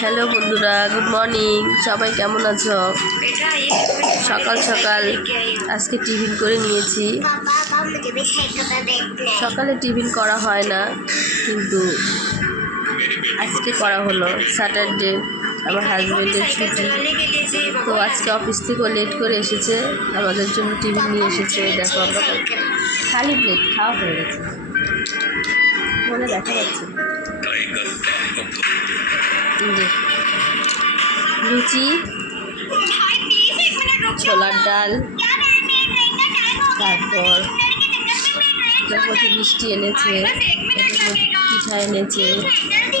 Hello বন্ধুরা, good morning. সবাই কেমন আছো? সকাল সকাল আজকে টিফিন করে নিয়েছি। সকালে টিফিন করা হয় না, কিন্তু আজকে করা হলো। স্যাটারডে, আমার হাজব্যান্ডের ছুটি, তো আজকে অফিস থেকে লেট করে এসেছে, আমাদের জন্য টিফিন নিয়ে এসেছে। দেখো, আমরা খালি প্লেট খাওয়া হয়ে গেছে বলে দেখা যাচ্ছে। লুচি, ছোলার ডাল, তারপর মিষ্টি এনেছে, পিঠা এনেছে,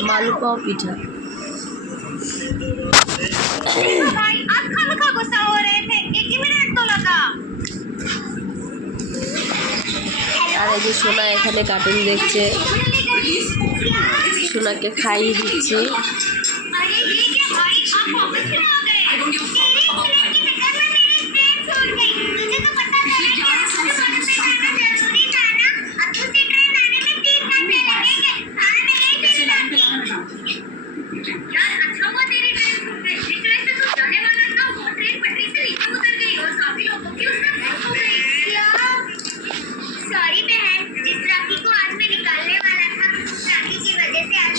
মালপোয়া পিঠা। আর এই যে সোনা এখানে কার্টুন দেখছে, সোনাকে খাইয়ে দিচ্ছি।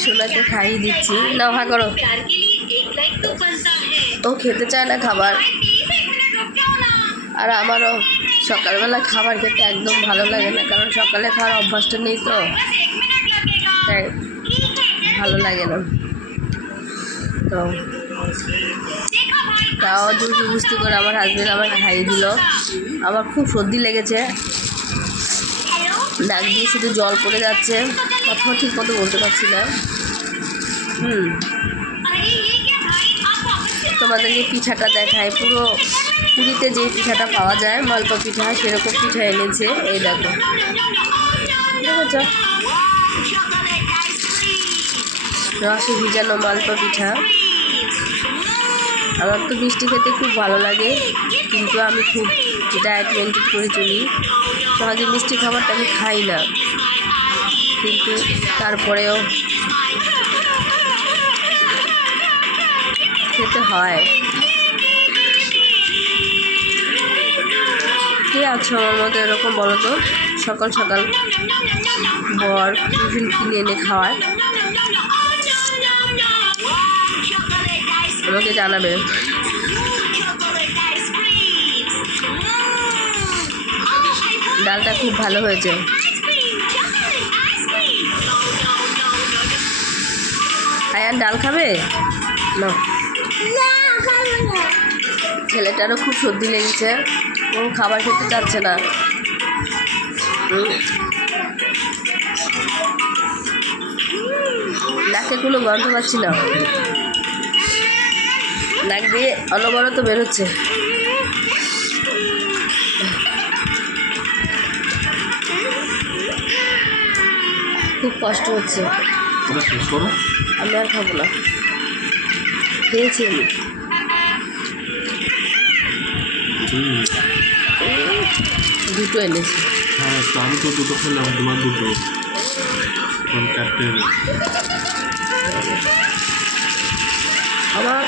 সোনাকে খাইয়ে দিচ্ছি। নাও, হা করো। ও খেতে চায় না খাবার, আর আমারও সকালবেলা খাবার খেতে একদম ভালো লাগে না, কারণ সকালে খাওয়ার অভ্যাসটা নেই, তো তাই ভালো লাগে না। তো তাও জবরদস্তি করে আমার হাজব্যান্ড আমাকে খাইয়ে দিল। আমার খুব সর্দি লেগেছে, নাক দিয়ে শুধু জল পড়ে যাচ্ছে, কথাও ঠিক মতো বলতে পারছি না। তোমাদেরকে পিঠাটা দেখায়, পুরো পুরীতে যে পিঠাটা পাওয়া যায় মালপোয়া পিঠা, সেরকম পিঠা এনেছে। এই দেখো, দেখেছ, রসে ভিজানো মালপোয়া পিঠা। আমার তো মিষ্টি খেতে খুব ভালো লাগে, কিন্তু আমি খুব ডায়েট মেনটেন করে চলি, সহজে মিষ্টি খাবারটা আমি খাই না, কিন্তু তারপরেও খেতে হয়। কে আছো আমার মতো এরকম বলো তো? সকাল সকাল বর টিফিন কিনে এনে খাওয়ায়, আমাকে জানাবে। ডালটা খুব ভালো হয়েছে। আয়ান ডাল খাবে না? ছেলেটারও খুব সর্দি লেগেছে, ও খাবার খেতে চাচ্ছে না। নাকে কোনো গন্ধ পাচ্ছি না, নাক দিয়ে অনবরত বেরোচ্ছে। খুব কষ্ট হচ্ছে, আমি আর খাবো না, খেয়েছি আমি। দুটো এনেছি। হ্যাঁ, তো আমি তো দুটো খেলাম, তোমার দুটো, চারটে। আমার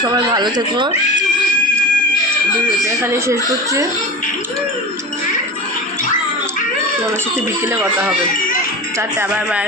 সবাই ভালো থেকো, এখানে শেষ করছি। তোমার সাথে বিকেলে কথা হবে। Tata, bye bye.